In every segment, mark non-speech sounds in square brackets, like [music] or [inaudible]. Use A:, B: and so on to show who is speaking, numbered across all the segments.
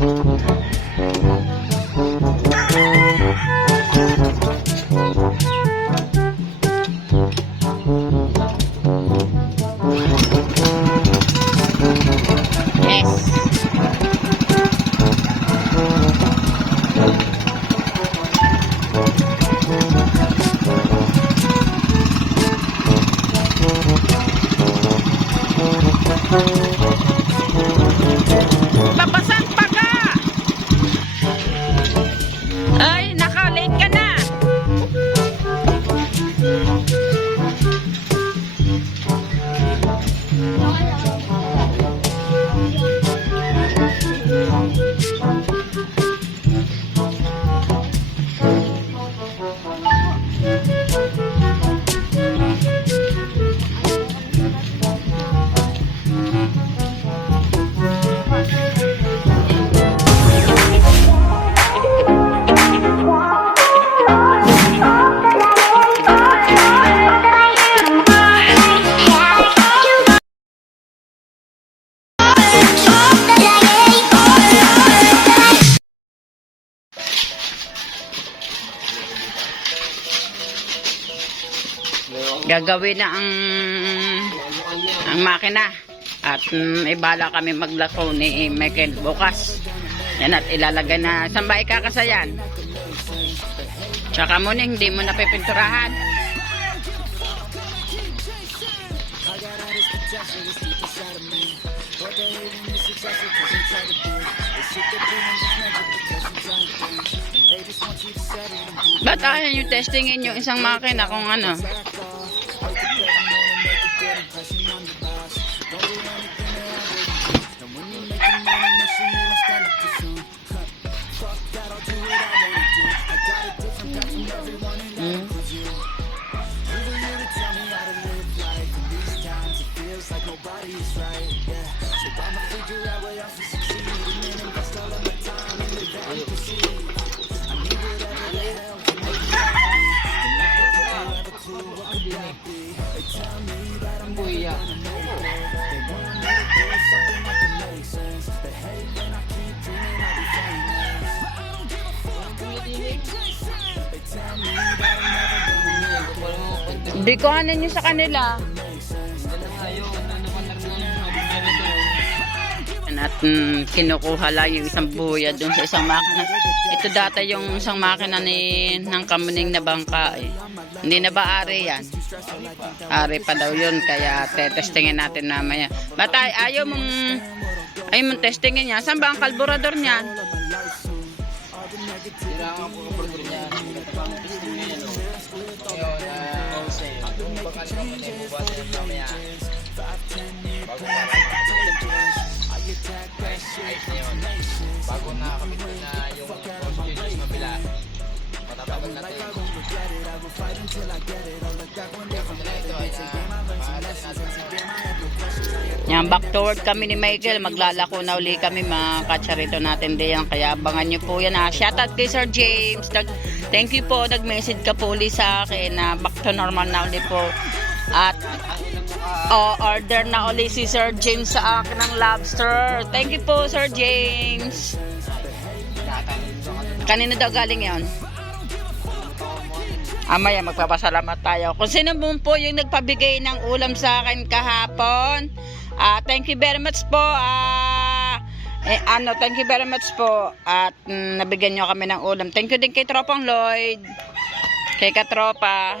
A: Thank you. Gagawin na ang ang makina. At mm, ibala kami maglako ni Michael bukas. Yan at ilalagay na. Saan ba ikakasayan? Tsaka mo na, hindi mo napipinturahan. Ba't ayaw yung testingin yung isang makina kung ano? Ano nyo sa kanila. At mm, kinukuha lang yung isang buya doon sa isang makina. Ito data yung isang makina ni, ng kamuning na bangka. Eh. Hindi na ba ari yan? Ari pa daw yun, kaya tetestingin natin mamaya. Batay, ayaw mong, ayaw mong testingin niya. Saan ba ang kalburador niyan?
B: Bago na kami na yung continuous mabila. Patatagal natin.
A: Yan, back to work kami ni Michael. Maglalako na uli kami mga katsarito natin diyan. Kaya abangan nyo po yan ha. Shoutout kay Sir James. Nag, thank you po. Nag-message ka po uli sa akin na back to normal na uli po. At oh, order na uli si Sir James sa akin ng lobster. Thank you po Sir James. Kanina daw galing yon? Amaya magpapasalamat tayo. Kung sino mo po yung nagpabigay ng ulam sa akin kahapon, ah thank you very much po. ah eh, ano, thank you very much po. At mm, nabigyan nyo kami ng ulam. Thank you din kay Tropang Lloyd. Kay Katropa.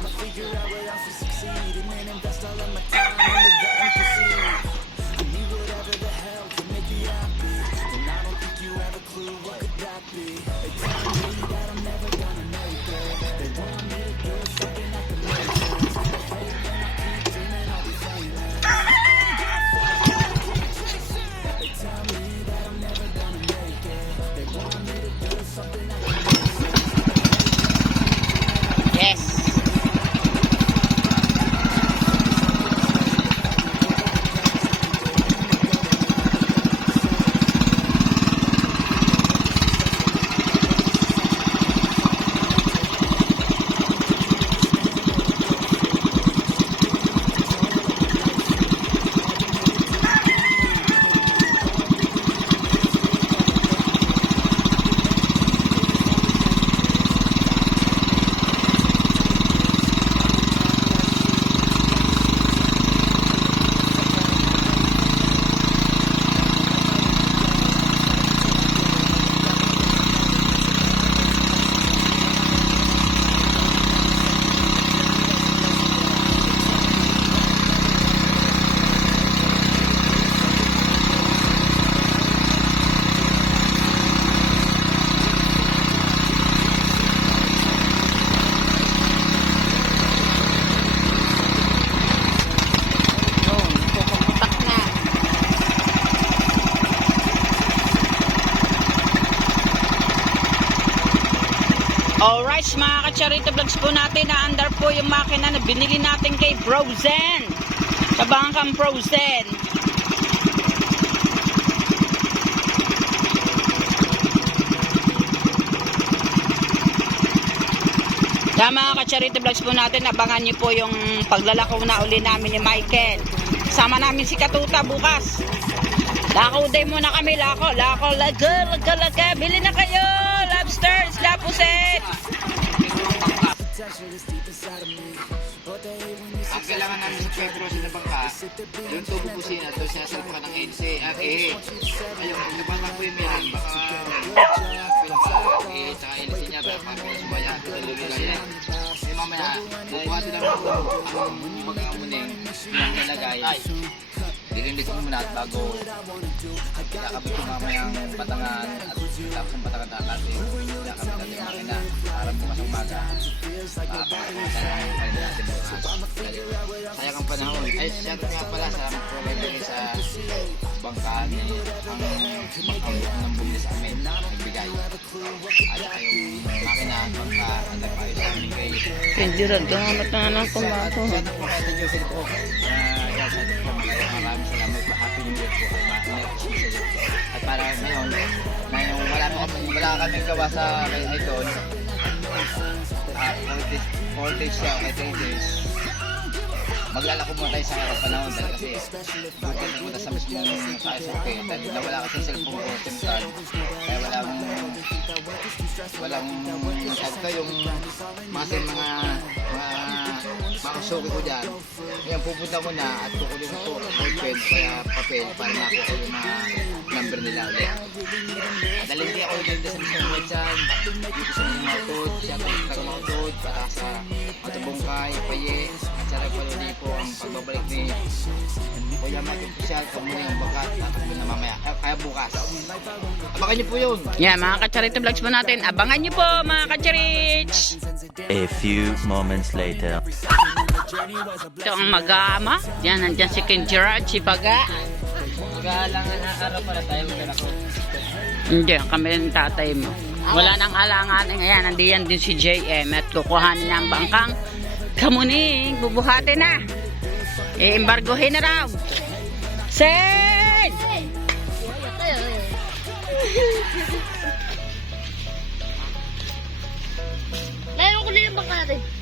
A: trying to figure out where else to succeed. And then invest all of my time. Yung makina na binili natin kay Frozen. Sa bangkang Frozen. Kaya mga kacharito vlogs po natin, abangan nyo po yung paglalakaw na uli namin ni Michael. Sama namin si Katuta bukas. Lakaw day muna kami, lako, lako, laga, laga, laga. Bili na kayo, lobsters, lapuset.
B: Ang kailangan namin sa Pedro sa bangka, yung tubo kusina, doon siya sa ng EDC at eh. Ayun, kung nabangka po yung meron, baka eh, sa EDC niya, baka pinasumaya, pinalulugaya. Eh mamaya, bukuha sila ng ang pagkakamuning yung nilagay. Dilinis mo muna at bago kakabit yung mamayang patangan at tapos ang patangan tatatin. Kakabit natin yung makina para bukas ang umaga. Kain natin bukas. Sayang ang panahon. Ay, shout nga pala sa provide sa bangkaan ang bangkaan ng bumili sa amin. Nagbigay. At saka yung makina bangka at nagpayo sa amin kay
A: Hindi rin, gamat na lang kumato.
B: Shout out po kay Ate Jocelyn po. Ah, yes, at po At para ngayon, na yung wala mo kami, wala kami gawa sa kay Idol. Ah, 4 days, 4 days siya, kay 3 days. Maglalako muna tayo sa araw panahon dahil kasi bukod na punta sa mismo sa okay. Dahil wala kasi cellphone ko, SIM card. Kaya walang walang tawag ko yung mga mga makasuki ko dyan. Ngayon pupunta ko na at kukunin ko ballpen kaya papel para makuha ko yung mga number nila ulit. Dahil hindi ako din sa mismo website, dito sa mga tod, siya ang taga mga tod, para sa Matabungkay, Paye, at sa Nagpaluni po ang pagbabalik ni Kuya Mike Official, kung muli ang bakat, tatakbo na mamaya, kaya, bukas. Abangan niyo po yun.
A: Yan, mga kacharito vlogs po natin. Abangan nyo po, mga kacharich.
C: A few moments later.
A: Ito ang mag-aama. Yan, nandyan si King Gerard, si Baga.
B: Mag-aalangan na araw para tayo maglalako.
A: Hindi, kami ng tatay mo. Wala nang alangan. Ngayon, nandiyan din si JM at kukuhanin niya ang bangkang kamuning. Bubuhati na. I-embargohin na raw. Sen!
D: Ngayon ko na yung bangka natin.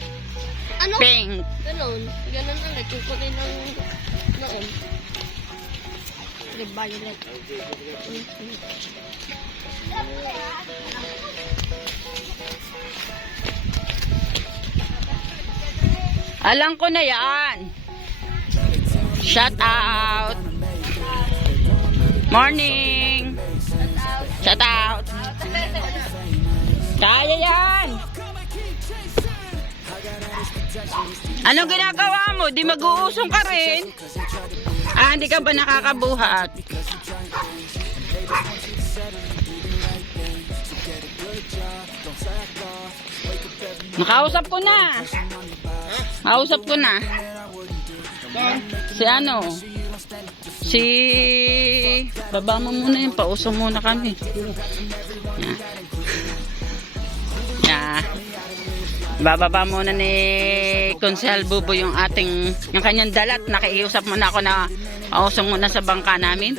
D: Ano?
A: Pink.
D: Ganon. Ganon ulit. Yung kulay ng noon. The violet.
A: Alam ko na yan. Shout out. Morning. Shout out. Kaya yan. Anong ginagawa mo? Di mag-uusong ka rin? Ah, hindi ka ba nakakabuhat? Nakausap ko na. Nakausap ko na. Si ano? Si... Baba mo muna yun. Pausong muna kami. Yan. Yan. Bababa muna ni Konsel Bubo yung ating, yung kanyang dalat. Nakiusap muna ako na pausong muna sa bangka namin.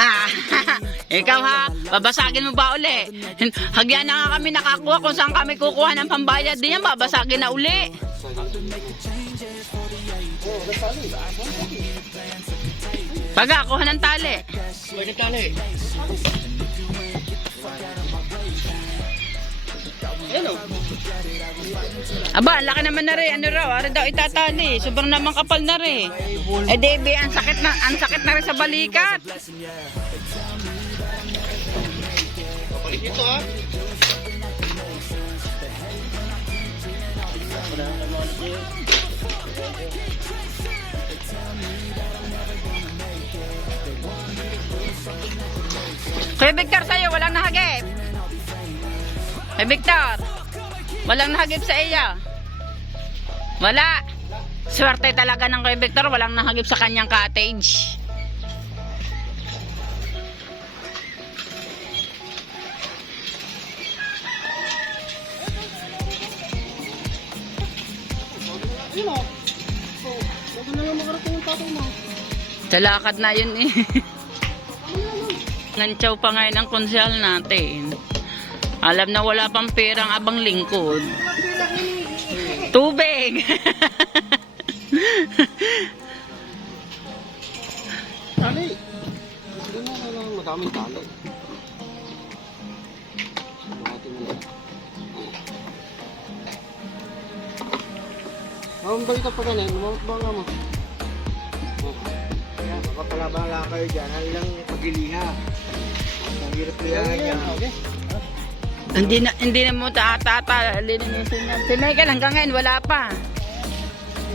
A: Ah, [laughs] ikaw ha, babasagin mo ba uli? Hagyan na nga kami nakakuha kung saan kami kukuha ng pambayad din yan, babasagin na uli. Paga, kuha ng tali.
B: Pwede tali.
D: Ano?
A: Aba, ang laki naman na rin. Ano raw, ari daw itatali. Sobrang naman kapal na rin. Eh, Debbie, ang sakit na, ang sakit na rin sa balikat.
D: Ito ah.
A: Kuya Victor, sa'yo, walang nahagip. Kuya Victor, walang nahagip sa iya. Wala. Swerte talaga ng Kuya Victor, walang nahagip sa kanyang cottage.
D: Wag na lang makarating.
A: Talakad na yun eh. [laughs] Nantsaw pa ngayon ang konsyal natin. Alam na wala pang perang abang lingkod. Tubig!
D: Tali. Madaming tali. Ang balita pa ganun, lumamot ba nga mo?
B: Yan, makapalabala kayo dyan. Ano lang pagiliha. Ang hirap lihahan niya.
A: Hindi na hindi na mo taatata linisin na. Si Michael hanggang ngayon wala pa.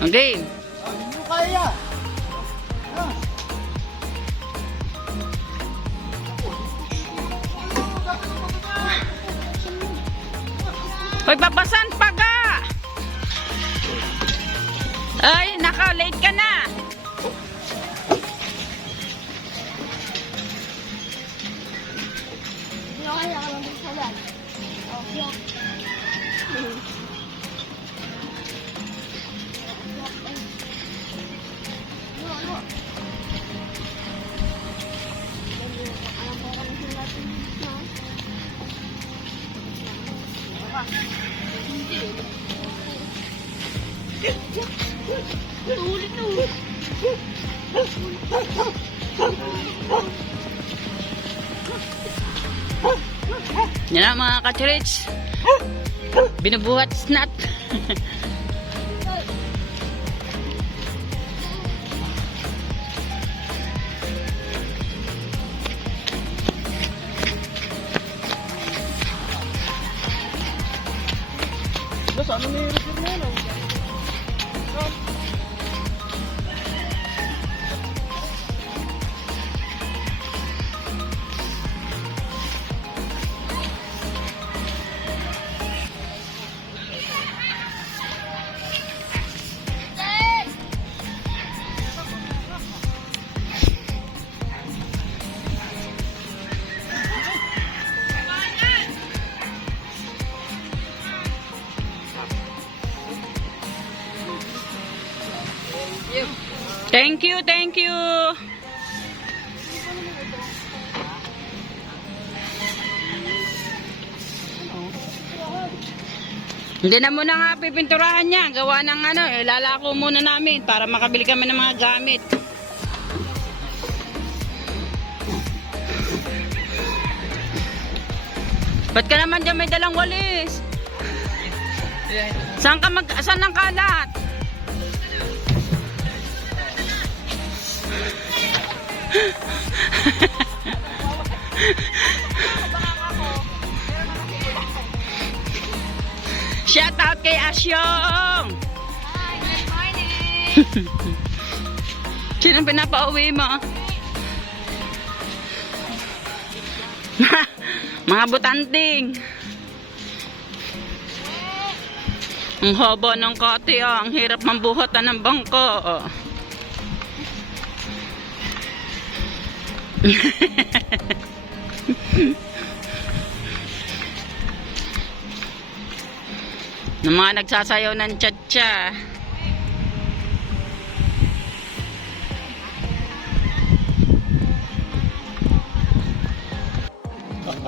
A: Okay.
B: Ano kaya?
A: Hoy, papasan Yan ang mga kachurits. Binubuhat.
D: Basta ano may
A: Thank you, thank you. Hindi na muna nga pipinturahan niya. Gawa ng ano, eh, lalako muna namin para makabili kami ng mga gamit. Ba't ka naman dyan may dalang walis? Saan ka mag... Saan ang kalat? [laughs] Shout out kay Asyong!
E: Hi, good morning.
A: Sinong pinapauwi mo? [laughs] Mga butanting. Ang haba ng kati ah. Ang hirap mambuhatan ng bangko. ah. Ng mga nagsasayaw ng tsa-tsa.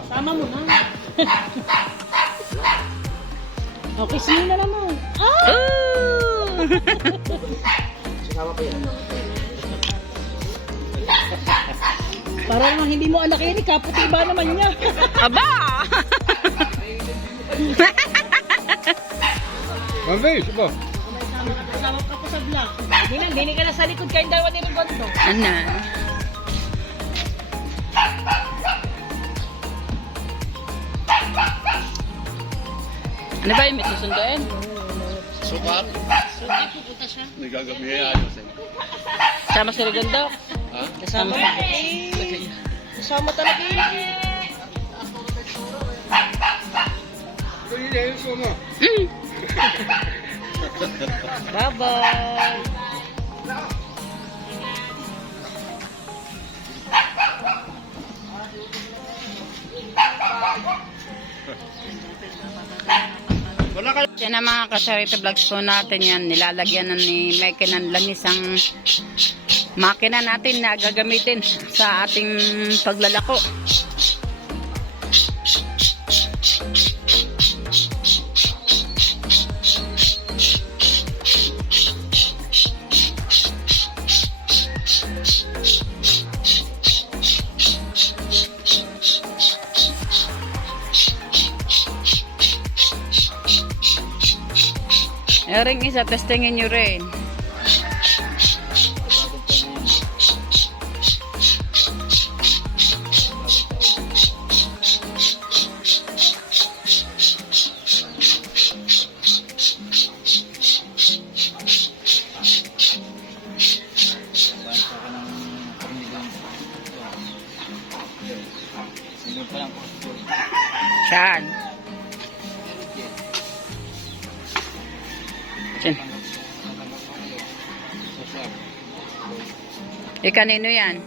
D: Tama mo na. okay, sige na mo. Ah!
A: Ooh!
B: Sinama pa yan.
D: Para naman hindi mo anak yun, kaputi ba naman niya? [laughs]
A: Aba! [laughs]
F: Mabis, ba?
D: Kasama ka po sa vlog. Hindi na, hindi ka na sa likod kayong dalawa ni Rigondo.
A: Ano? Ano ba yung may susunduin?
F: Sukat?
D: Hindi pupunta siya.
F: Hindi gagamihin ayos eh.
A: Sama si Regondo?
F: Ha?
D: Kasama ka. Kasama talaga yun.
A: Mm. [laughs]
D: Bye-bye.
A: Yan ang mga kasarito vlogs po natin yan. Nilalagyan na ni Mike ng langis ang makina natin na gagamitin sa ating paglalako. Ering isa, testingin nyo rin. Saan? Saan? Eh, kanino yan?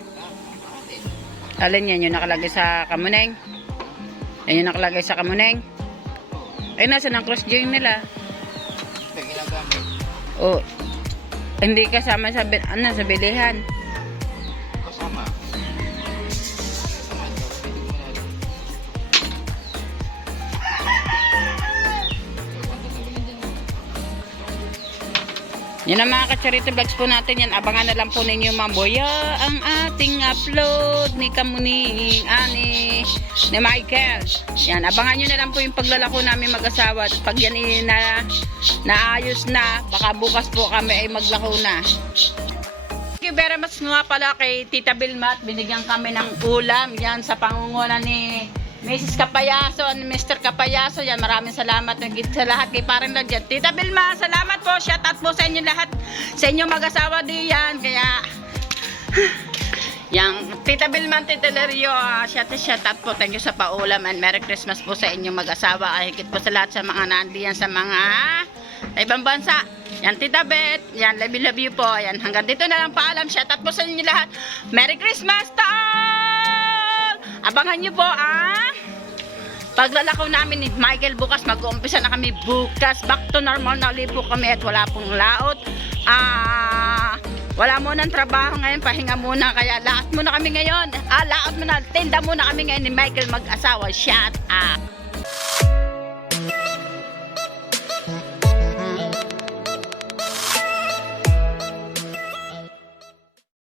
A: Alin yan? Yung nakalagay sa kamuneng? Yan yung nakalagay sa kamuneng? Ay, nasa ng cross join nila?
B: Ito ginagamit.
A: O, hindi kasama sa, ano, sa bilihan. Yan ang mga kacharito vlogs po natin yan. Abangan na lang po ninyo mamboya ang ating upload ni Kamuning, ani, ni Michael. Yan, abangan nyo na lang po yung paglalako namin mag-asawa. At pag yan na, naayos na, baka bukas po kami ay maglako na. Thank you very much nga pala kay Tita Bilma at binigyan kami ng ulam yan sa pangunguna ni Mrs. Kapayaso and Mr. Kapayaso. Yan, maraming salamat nagit sa lahat kay parang lang dyan. Tita Bilma, salamat po. Shout out po sa inyo lahat. Sa inyo mag-asawa din yan. Kaya, [sighs] Yang Tita Bilma, Tita Lerio, uh, shout, shout out po. Thank you sa paulam and Merry Christmas po sa inyong mag-asawa. Ay, higit po sa lahat sa mga nandiyan sa mga sa ibang bansa. Yan, Tita Bet. Yan, love you, love you po. Yan, hanggang dito na lang paalam. Shout out po sa inyo lahat. Merry Christmas to all! Abangan nyo po, ah! Paglalakaw namin ni Michael bukas, mag-uumpisa na kami bukas. Back to normal na ulit po kami at wala pong laot. Ah, wala muna ng trabaho ngayon, pahinga muna. Kaya laot muna kami ngayon. Ah, laot muna, tinda muna kami ngayon ni Michael mag-asawa. Shut up!